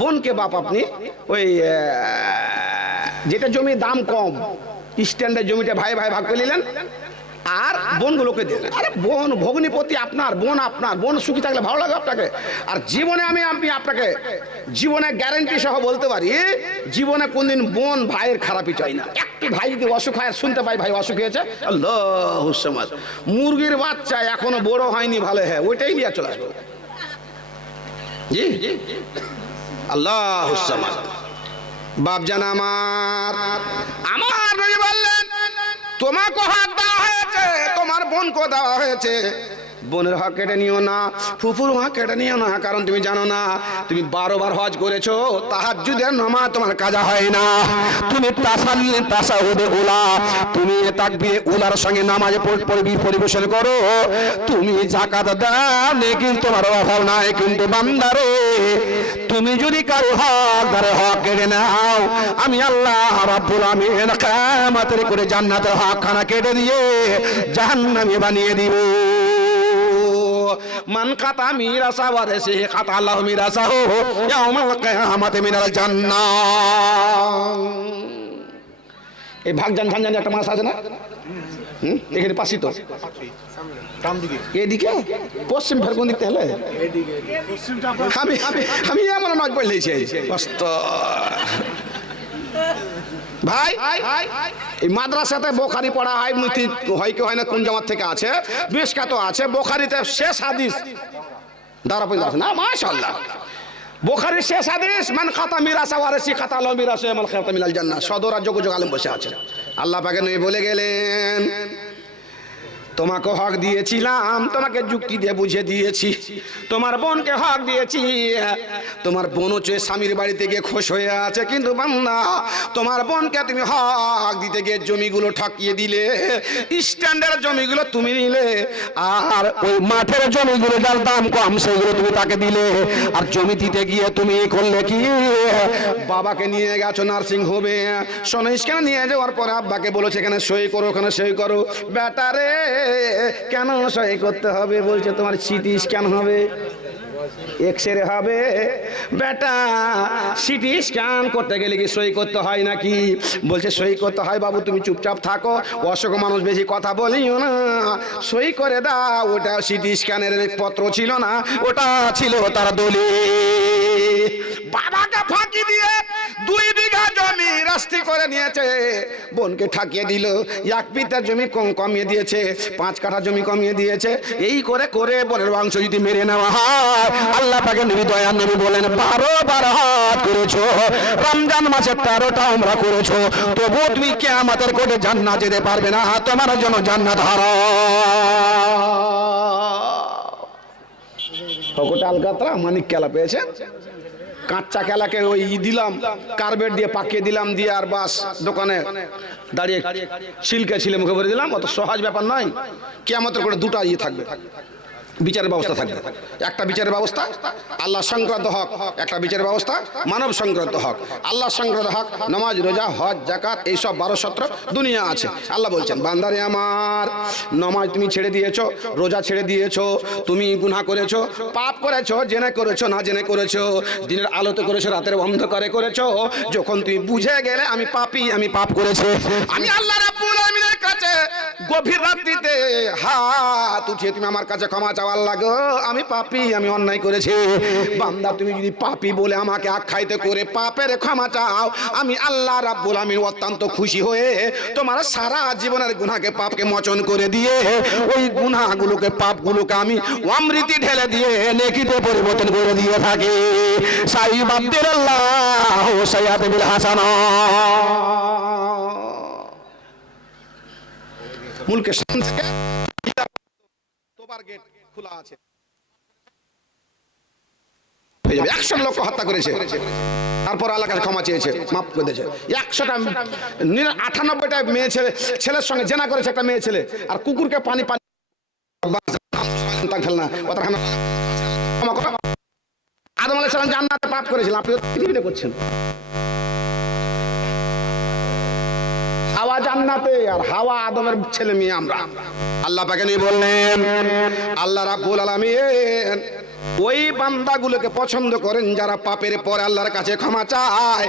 বোনকে বাপ আপনি? ওই যেটা জমির দাম কম স্ট্যান্ডের জমিটা ভাই ভাই ভাগ করে নিলেন, আর বোনগুলোকে দিলেন। আরে বোন, ভগ্নিপতি আপনার, বোন আপনার, বোন সুখী থাকলে ভালো লাগে আপনাকে। আর জীবনে আমি আমি আপনাকে জীবনে গ্যারেন্টি সহ বলতে পারি, জীবনে কোনদিন বোন ভাইয়ের খারাপই চাই না। একটি ভাই যদি অসুখ হয় শুনতে পাই ভাই অসুখ হয়েছে, আল্লাহ মুরগির বাচ্চা এখনও বড় হয়নি, ভালো হ্যাঁ ওইটাই নিয়ে চলে আসব। জি? আল্লাহ বাপ বাপজান আমার আমার বললেন তোমাকে হাত দেওয়া হয়েছে তোমার বোনকে দেওয়া হয়েছে। বোনের হক কেটে নিও না, ফুফুর হক কেটে নিও না, কারণ তুমি জানো না, তুমি বারো বার হজ করেছ, তাহাজ্জুদের নামাজ তোমার কাজা হয় না। তুমি তাসাল্লি, তাসাহুদে উলা, তুমি তাকবিরে উলার সঙ্গে নামাজে পরিবেশন করো। তুমি জাকাত দাও নেকি তোমার অভাব নাই, কিন্তু বান্দারে, তুমি যদি কারও হক ধরে হক কেড়ে নাও, আমি আল্লাহ রাব্বুল আমিন কিয়ামতের করে জান্নাতের হক খানা কেটে দিয়ে জাহান্নামে বানিয়ে দিব। মান কাতা মিরাসা ওয়ারিসি কাতা আল্লাহ মিরাসাহু ইয়াউমাল কিয়ামাতি মিনাল জান্নাহ। এই ভাগজান ভাগজান একটা মাছ আছে না? এখানে পাশি তো। এদিকে? পশ্চিম ফের কোন দিকতে হলে আমি আমি এমন নজ পড়লেছি ভাই, এই মাদ্রাসাতে বোখারি পড়া হয় মুতি হয় কি হয় না, কোন জামাত থেকে আছে? বেশ কত আছে, বোখারিতে শেষ হাদিস। দাঁড়া পর্যন্ত আছে না? মাশাল্লাহ বোখারি শেষ হাদিস, মান খাতা মিরাসা ওয়ারিসি খাতা লো মিরাসা মাল খাতা মিলাল জান্নাহ। সদর রাজ্য যোগ আলম বসে আছে আল্লাহ পাকে নবী বলে গেলেন তোমাকে হক দিয়েছিলাম, তোমাকে যুক্তি দিয়ে বুঝে দিয়েছি। তোমার বোনকে হক দিয়েছি। তোমার বোন হচ্ছে স্বামীর বাড়িতে গিয়ে খুশ হয়ে আছে, কিন্তু বান্না তোমার বোনকে তুমি হক দিতে গিয়ে জমিগুলো ঠকিয়ে দিলে স্ট্যান্ডার্ড জমিগুলো তুমি নিলে, আর ওই মাঠের জমিগুলো যার দাম কম, সেগুলো তুমি তাকে দিলে, আর জমি দিতে গিয়ে তুমি করলে কি? বাবাকে নিয়ে গেছো নার্সিং হোমে সনেশখানে নিয়ে যাওয়ার পরে আব্বাকে বলেছে এখানে সই করো, ওখানে সই করো। বেটারে কেন সই করতে হবে? বলছে, তোমার সিটি স্ক্যান হবে। এক্স রে হবে। বেটা, সিটি স্ক্যান করতে গেলে কি সই করতে হয় নাকি? বলছে, সই করতে হয় বাবু, তুমি চুপচাপ থাকো। অসুখ মানুষ বেশি কথা বলিও না। সই করে দাও। ওটা সিটি স্ক্যানের পত্র ছিল না, ওটা ছিল তার দলি বাবাকে ফাঁকি দিয়ে দুই জমি রাস্তি করে নিয়েছে। বোনকে ঠাকিয়ে দিল, এক পিতার জমি কম কমিয়ে দিয়েছে, পাঁচ কাঠা জমি কমিয়ে দিয়েছে। এই করে করে বোনের মাংস যদি মেরে নেওয়া হয়, আল্লাহ পাকে নবী দয়া নবী বলেন, বারো বার হাত করেছ, রমজান মাসে তেরোটা আমরা করেছ, তবু তুমি কে আমাদের কোটে জান্নাত যেতে পারবে না, তোমার জন্য জান্নাত হারা হকোটা আলকাতরা, মানিক কেলা পেয়েছেন? কাঁচা কেলাকে ওই ই দিলাম কার্বেট দিয়ে পাকিয়ে দিলাম দিয়ে আর বাস দোকানে দাঁড়িয়ে ছিলকে ছিলে মুখে ভরে দিলাম, অত সহজ ব্যাপার নয় কেমন করে দুটা ইয়ে থাকবে। বিচারের ব্যবস্থা থাকবে। একটা বিচারের ব্যবস্থা, আল্লাহ সংক্রান্ত হক। একটা বিচারের ব্যবস্থা, মানব সংক্রান্ত হক। আল্লাহ সংক্রান্ত হক, নামাজ, রোজা, হজ জাকাত এইসব বারো সতেরো দুনিয়া আছে। আল্লাহ বলছেন, বান্দারে আমার, নামাজ তুমি ছেড়ে দিয়েছ, রোজা ছেড়ে দিয়েছ, তুমি গুনাহ করেছ, পাপ করেছ, জেনে করেছ, না জেনে করেছ, দিনের আলোতে করেছ, রাতের অন্ধকারে করেছ, যখন তুমি বুঝে গেলে আমি পাপি, আমি পাপ করেছি। আমি আল্লাহ রাব্বুল আলামিনের কাছে গভীর রাত্রিতে হাত উঠিয়ে তুমি আমার কাছে ক্ষমা চাওয়ার লাগো। আমি পাপি, আমি অন্যায় করেছি। বান্দা, তুমি যদি পাপি বলে আমাকে আখ্যায়িত করে পাপের ক্ষমা চাও, আমি আল্লাহ রাব্বুল আমি অত্যন্ত খুশি হয়ে তোমার সারা জীবনের গুনাহকে পাপকে মোচন করে দিয়ে, ওই গুনাহগুলোকে, পাপগুলোকে আমি অমৃতি ঢেলে দিয়ে নেকিতে পরিবর্তন করে দিয়ে থাকি। সাইব আব্দুল্লাহ সাইয়াদ হাসানা। মুলকে শান থেকে তোবার গেট খোলা আছে একশো হত্যা করেছে। তারপর আল্লাহ ক্ষমা চেয়েছে, মাফ করে দিয়েছে। একশোটা মেয়ে ছেলে, ছেলের সঙ্গে জেনা করেছে একটা মেয়ে ছেলে, আর কুকুরকে পানি পানি খেল না কথা ক্ষমা করো। আদম আলাইহিস সালাম জান্নাতে পাপ করেছিলেন আপনি করছেন হাওয়া জান্নাতে আর হাওয়া আদমের ছেলে মেয়ে আমরা। আল্লাহ পাকে নিয়ে বললেন, আল্লাহ রাব্বুল আলামিন ওই বান্দাগুলোকে পছন্দ করেন যারা পাপের পরে আল্লাহর কাছে ক্ষমা চায়।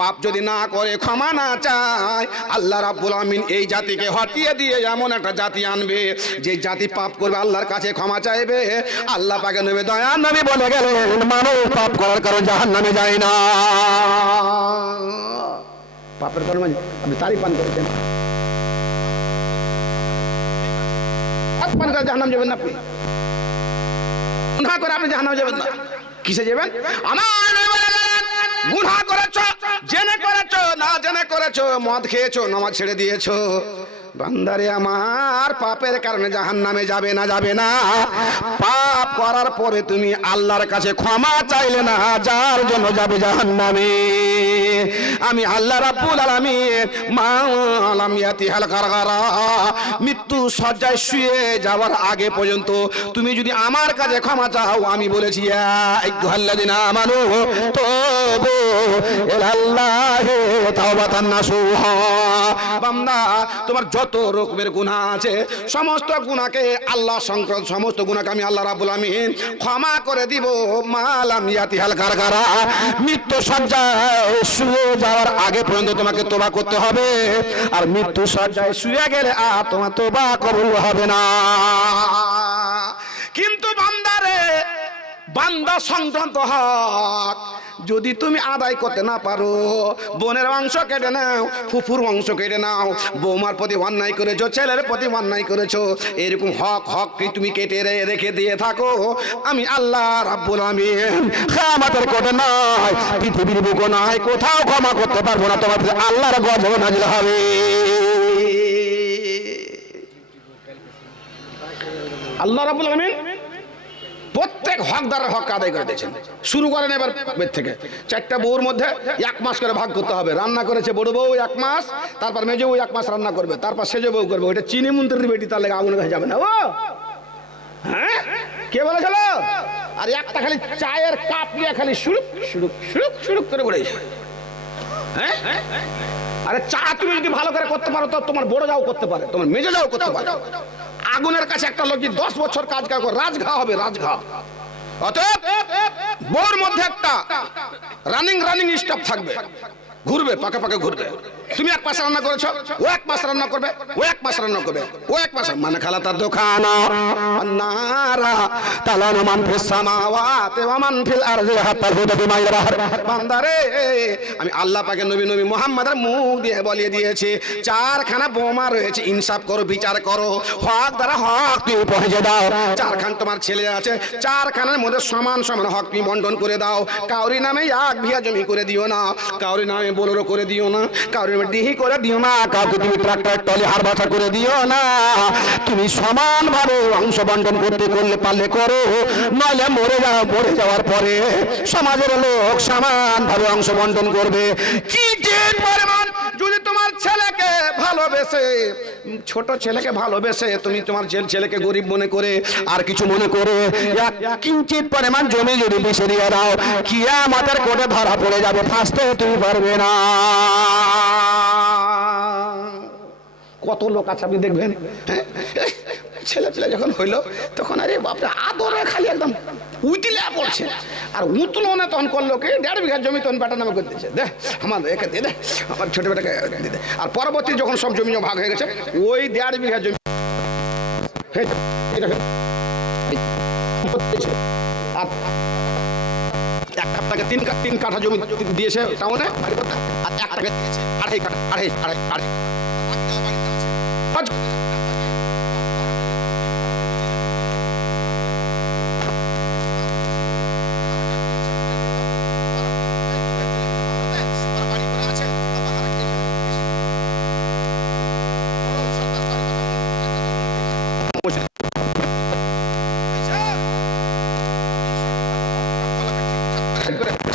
পাপ যদি না করে ক্ষমা না চায়, আল্লাহ রাব্বুল আমিন এই জাতিকে হটিয়ে দিয়ে এমন একটা জাতি আনবে, যে জাতি পাপ করবে, আল্লাহর কাছে ক্ষমা চাইবে। আল্লাহ পাকে নেবে দয়া নবী বলে গেলেন মানব পাপ করার কারণ জাহান নামে যায় না। পাপের কর্মে আপনি তারই পান করেছেন। করে না করে না। কিসে যাবেন? জেনে করেছ, না জেনে করেছ, মদ খেয়েছো, নামাজ ছেড়ে দিয়েছ। বান্দারে আমার পাপের কারণে জাহান নামে যাবে না যাবে না। পাপ করার পরে তুমি আল্লাহর কাছে ক্ষমা চাইলে না, যার জন্য যাবে জাহান নামে আমি আল্লাহ রাব্বুল আলামিন মা আলাম ইয়াতি হাল কারগারা মৃত্যু সজ্জায় শুয়ে যাওয়ার আগে পর্যন্ত তুমি যদি আমার কাছে ক্ষমা চাও, আমি বলেছি আইয়ুহাল্লাযিনা আমানু তুবু ইলাল্লাহি তাওবাতান নাসুহা। বান্দা, তোমার যত রকমের গুনাহ আছে, সমস্ত গুণাকে আল্লাহ সংক্রান্ত সমস্ত গুণাকে আমি আল্লাহ রাব্বুল আমিন ক্ষমা করে দিব। মালাম ইয়াতি হাল কারগারা মৃত্যু সজ্জায় শুয়ে যাওয়ার আগে পর্যন্ত তোমাকে তোবা করতে হবে। আর মৃত্যু সজ্জায় শুয়ে গেলে আর তোমার তোবা কবুল হবে না। কিন্তু বান্দারে, বান্দা সংক্রান্ত হক যদি তুমি আদায় করতে না পারো, বোনের অংশ কেটে নাও, ফুফুর অংশ কেটে নাও, বৌমার প্রতি অন্যায় করেছ, ছেলের প্রতি অন্যায় করেছ, এরকম হক হক কি তুমি কেটে রেখে দিয়ে থাকো। আমি আল্লাহ রাব্বুল আমিন কোটে নয় পৃথিবীর বুকো নয় কোথাও ক্ষমা করতে পারব না, তোমার আল্লাহর গজব নাজিল হবে। আল্লাহ রাব্বুল আমিন। প্রত্যেক হকদারের হক আদায় করে দিয়েছেন। শুরু করেন এবার বের থেকে। চারটা বউর মধ্যে এক মাস করে ভাগ করতে হবে। রান্না করেছে বড় বউ এক মাস, তারপর মেজে বউ এক মাস রান্না করবে, তারপর সেজে বউ করবে। ওইটা চিনি মন্ত্রীর বেটি, তার লেগে আগুনে কাছে যাবে না। ও! হ্যাঁ? কে বলেছিল? আর একটা খালি চায়ের কাপ নিয়ে খালি শুরুক শুরুক শুরুক শুরুক করে পড়েছে হ্যাঁ? আরে চা তুমি যদি ভালো করে করতে পারো, তো তোমার বড় যাও করতে পারে, তোমার মেজে যাও করতে পারে। আগুনের কাছে একটা লোক দশ বছর কাজ করো, রাজঘা হবে, রাজঘা। অতএব বোর মধ্যে একটা রানিং রানিং স্টাফ থাকবে। ঘুরবে, পাকে পাকে ঘুরবে। তুমি এক পাশে রান্না করেছ, ও এক পাশে রান্না করবে, ও এক পাশে রান্না করবে, ও এক পাশে। মানে খালা তার দোকান নারা তালানো মান ফিস সামাওয়াতি ওয়া মান ফিল আরদি হাত্তা হুদা বিমাইল বাহর। বান্দারে, আমি আল্লাহ পাকে নবী নবী মুহাম্মাদের মুখ দিয়ে বলিয়ে দিয়েছি, চারখানা বোমা রয়েছে, ইনসাফ করো, বিচার করো, হক দ্বারা হক তুমি পৌঁছে দাও। চারখান তোমার ছেলে আছে, চারখানের মধ্যে সমান সমান হক তুমি বন্টন করে দাও। কাউরি নামে এক বিঘা জমি করে দিও না, কাউরি নামে বোলেরো করে দিও না। কারোর ডিহি করে দিও না, কাউকে তুমি ট্রাক্টর টলে হার বাছা করে দিও না। তুমি সমানভাবে অংশ বন্টন করতে, করলে পারলে করো। নইলে মরে যাও, মরে যাওয়ার পরে সমাজের লোক সমানভাবে অংশ বন্টন করবে। কি যে পরিমাণ ছেলেকে ভালোবেসে, ছোট ছেলেকে ভালোবেসে তুমি তোমার ছেলেকে গরিব মনে করে আর কিছু মনে করে কিঞ্চিত পরিমাণ জমি যদি বিছড়িয়ে দাও কি আমাদের কোটে ধরা পড়ে যাবে, ফাঁসতে তুমি পারবে না কত লোক আছে আপনি দেখবেন হ্যাঁ? ছেলে ছেলে যখন হইল তখন আরে বাপরে আদরে খালি একদম উতলে পড়ছে। আর উতলনে তখন করল কি? দেড় বিঘা জমি তখন বেটা নামে করে দিয়েছে। দে আমার একে দিয়ে দে আমার ছোট বেটাকে দিয়ে আর পরবর্তী যখন সব জমি ভাগ হয়ে গেছে ওই দেড় বিঘা জমি আর এক কাঠাকে তিন তিন কাঠা জমি দিয়েছে টাউনে করতে, আর এক কাঠাকে আড়াই কাঠা আড়াই আড়াই আড়াই পাঁচ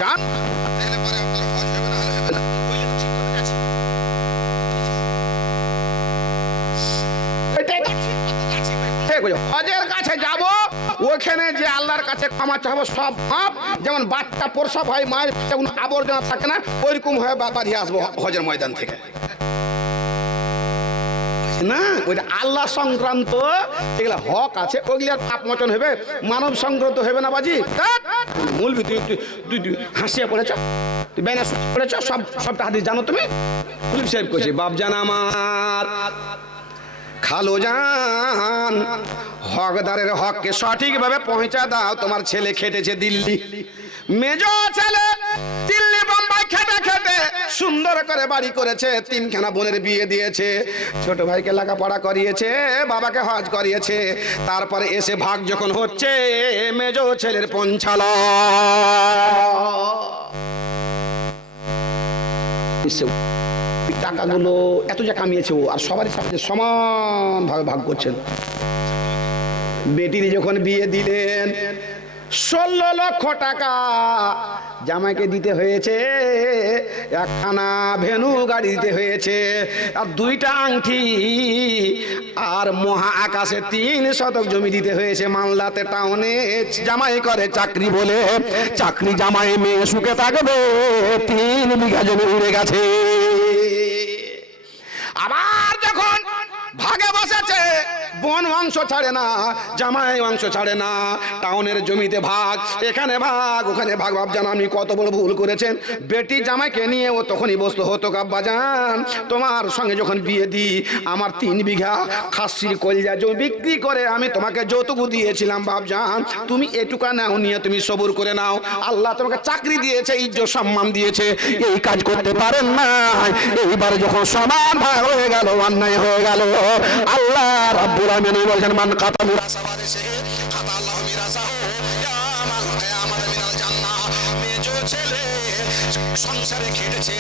যান হজের কাছে যাব ওখানে যে আল্লাহর কাছে ক্ষমা চাবো সব পাপ। যেমন বাচ্চা প্রসব হয়, মায়ের যেমন আবর্জনা থাকে না, ওইরকম হয়ে বাড়িয়ে আসব হজের ময়দান থেকে। না? ওইটা আল্লাহ সংক্রান্ত যেগুলো হক আছে ওগুলি আর পাপ মোচন হবে, মানব সংক্রান্ত হবে না বাজি। মূলবি তুই হাসিয়া পড়েছ? পড়েছ? সব সবটা হাদিস জানো তুমি? সাহেব কইছে, বাপ জান আমার খালো জান হকদারের হককে সঠিকভাবে পৌঁছা দাও। তোমার ছেলে খেটেছে দিল্লি। মেজ ছেলে দিল্লি বোম্বাই খেটে খেটে সুন্দর করে বাড়ি করেছে। তিনখানা বোনের বিয়ে দিয়েছে। ছোট ভাইকে লেখাপড়া করিয়েছে, বাবাকে হজ করিয়েছে। তারপরে এসে ভাগ যখন হচ্ছে, মেজ ছেলের পঞ্চাল। টাকাগুলো এত যা কামিয়েছে ও, আর সবারই সাথে সমানভাবে ভাগ করছেন। বেটির যখন বিয়ে দিলেন, ষোলো লক্ষ টাকা জামাইকে দিতে হয়েছে, একখানা ভেনু গাড়ি দিতে হয়েছে, আর দুইটা আংটি আর মহা আকাশে তিন শতক জমি দিতে হয়েছে মালদাতে টাউনে। জামাই করে চাকরি বলে, চাকরি জামাই মেয়ে সুখে থাকবে, তিন বিঘা জমি উড়ে গেছে। বন অংশ ছাড়ে না, জামাই অংশ ছাড়ে না, টাউনের জমিতে ভাগ, এখানে ভাগ, ওখানে ভাগ। ভাব জান আপনি কত বড় ভুল করেছেন। বেটি জামাইকে নিয়ে ও তখনই বসতো হতো কাব্বা জান তোমার সঙ্গে যখন বিয়ে দিই, আমার তিন বিঘা খাসির কলজা জমি বিক্রি করে, আমি তোমাকে যৌতুক দিয়েছিলাম, বাপজান। তুমি এটুকা নাও, নিয়ে তুমি সবুর করে নাও। আল্লাহ তোমাকে চাকরি দিয়েছে, ইজ্জত, সম্মান দিয়েছে। এই কাজ করতে পারেন না। এইবার যখন সমান ভাগ হয়ে গেল, অন্যায় হয়ে গেল, আল্লাহ রাব্বুল আলামিন বলছেন, মান কাতা মিরাসা বারিসে কাতা আল্লাহ মিরাসাহু ইয়ামাল কিয়ামাত মিনাল জান্নাহ মেজো ছেলে সংসারে খেটেছে,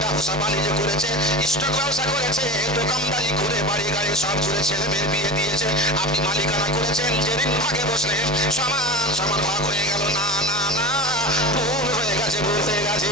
ব্যবসা বাণিজ্য করেছে স্টক ব্যবসা করেছে, দোকানদারি করে বাড়ি গাড়ি সব করে ছেলে মেয়ের বিয়ে দিয়েছে। আপনি মালিকানা করেছেন, যেদিন ভাগে বসলেন সমান সমান ভাগ হয়ে গেল। না না না, ভুল হয়ে গেছে, ভুল হয়ে গেছে।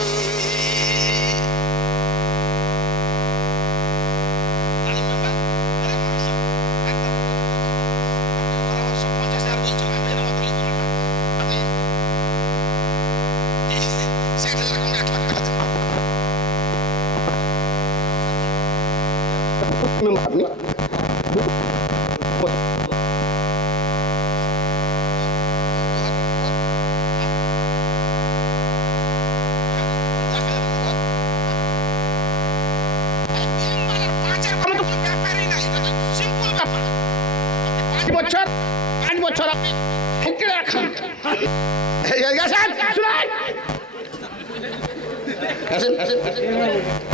আপনি বছর পাঁচ বছর আপনি।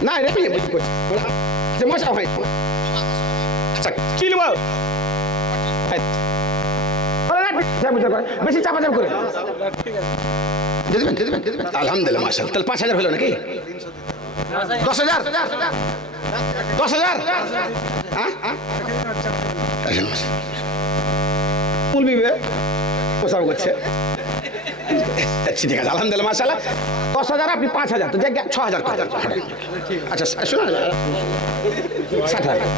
না রে মশা হয় আচ্ছা কি করে। বেশি চাপা চাপ করে। দিয়ে দেবেন, দিয়ে তাহলে পাঁচ হাজার হলো নাকি? দশ হাজার। দশ হাজার? হ্যাঁ হ্যাঁ। মূল বিবে প্রসাব করছে। ঠিক আছে আলহামদুলিল্লাহ মাসাল্লাহ দশ হাজার, আপনি পাঁচ হাজার তো জায়গা ছ হাজার আচ্ছা শোনো ষাট হাজার।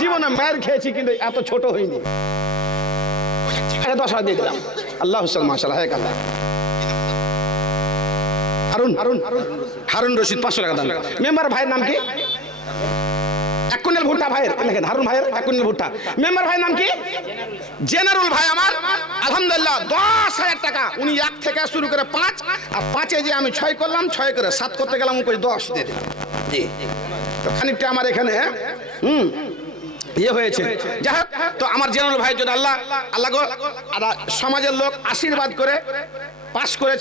জীবনে মার খেয়েছি, কিন্তু এত ছোট হয়নি আচ্ছা দশ হাজার দিয়ে দিলাম। আল্লাহ হুসাল মাশাল্লাহ হ্যাঁ আল্লাহ হারুন হারুন হারুন রশিদ, পাঁচশো টাকা দাম। মেম্বার ভাইয়ের নাম কি? এক কুইন্টাল ভুট্টা ভাইয়ের লেখেন হারুন ভাইয়ের এক কুইন্টাল ভুট্টা। মেম্বার ভাইয়ের নাম কি? জেনারেল ভাই আমার। আলহামদুলিল্লাহ দশ হাজার টাকা। উনি এক থেকে শুরু করে পাঁচ আর পাঁচে যে আমি ছয় করলাম ছয় করে সাত করতে গেলাম ওই দশ দিয়ে জি। তো খানিকটা আমার এখানে হুম ইয়ে হয়েছে। যাই হোক তো আমার জেনারেল ভাইয়ের জন্য আল্লাহ আল্লাহ গো সমাজের লোক আশীর্বাদ করে পাশ করে